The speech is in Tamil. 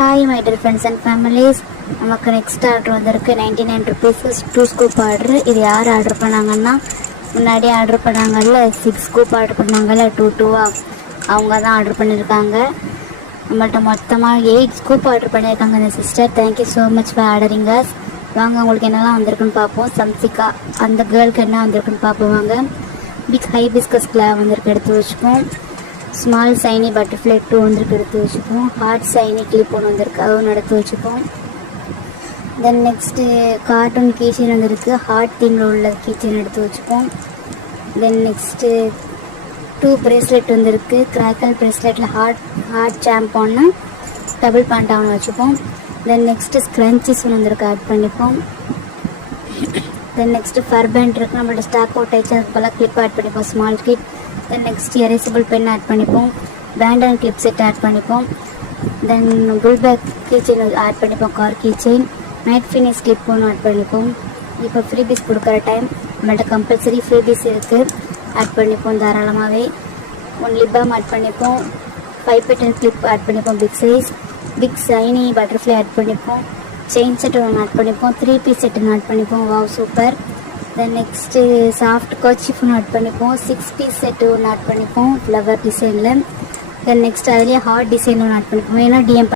Hi my dear friends and families. நமக்கு நெக்ஸ்ட் ஆர்டர் வந்திருக்கு 99 ருபீஸ் 2 ஸ்கூப் ஆர்டர். இது யார் ஆர்டர் பண்ணாங்கன்னா, முன்னாடி ஆர்டர் பண்ணாங்கல்ல 6 ஸ்கூப் ஆர்டர் பண்ணாங்கல்ல 2 அவங்க தான் ஆர்டர் பண்ணியிருக்காங்க. நம்மள்ட்ட மொத்தமாக 8 ஸ்கூப் ஆர்டர் பண்ணியிருக்காங்க இந்த sister. Thank you so much for ordering us. வாங்க உங்களுக்கு என்னெல்லாம் வந்திருக்குன்னு பார்ப்போம். சம்சிகா அந்த கேர்ளுக்கு என்ன வந்திருக்குன்னு பார்ப்போம். வாங்க. பிக் ஹைபிஸ்கஸ் கிளாவ் வந்திருக்கு, எடுத்து வச்சுப்போம். ஸ்மால் சைனி பட்டர்ஃப்ளை 2 வந்திருக்கு, எடுத்து வச்சுப்போம். ஹார்ட் சைனி கிளிப் ஒன்று வந்திருக்கு, அதுவும் எடுத்து வச்சுப்போம். தென் நெக்ஸ்ட்டு கார்ட்டூன் கீச்செயின் வந்திருக்கு, ஹார்ட் தீமில் உள்ள கீச்செயின் எடுத்து வச்சுப்போம். தென் நெக்ஸ்ட்டு 2 பிரேஸ்லெட் வந்திருக்கு, கிராக்கல் பிரேஸ்லெட்டில் ஹார்ட் சாம்ப் ஒன்று, டபுள் பேண்டா ஒன்று வச்சுப்போம். தென் நெக்ஸ்ட்டு ஸ்க்ரன்ச்சிஸ் ஒன்று வந்திருக்கு, ஆட் பண்ணிப்போம். தென் நெக்ஸ்ட்டு ஃபர் பேண்ட் இருக்குது, நம்மளோட ஸ்டாக் அவுட் ஆயிடுச்சு, அதுக்கு போல் கிளிப் ஆட் பண்ணிப்போம், small clip. Then next erasable pen add பண்ணிப்போம். Band and clip set add பண்ணிப்போம். Then pull back keychain add பண்ணிப்போம், car keychain. Matte finish clip ஒன்று ஆட் பண்ணிப்போம். இப்போ ஃப்ரீபீஸ் கொடுக்குற டைம் நம்மள்ட்ட கம்பல்சரி ஃப்ரீபீஸ் இருக்குது, ஆட் பண்ணிப்போம் தாராளமாகவே. 1 லிப் பாம் ஆட் பண்ணிப்போம். 5 பெட்டன் கிளிப் ஆட் பண்ணிப்போம், big size. Big shiny butterfly add பண்ணிப்போம். செயின் செட் ஒன்று ஆட் பண்ணிப்போம். 3 பீஸ் செட் ஒன்று ஆட் பண்ணிப்போம். Wow super. Then next soft kerchief ஒன்று ஆட் பண்ணிப்போம். 6 பீஸ் செட்டு ஒன்று ஆட் பண்ணிப்போம் ஃப்ளவர் டிசைனில். தென் நெக்ஸ்ட் அதுலேயே ஹார்ட் டிசைன் ஒன்று ஆட் பண்ணிப்போம். ஏன்னா டிஎம்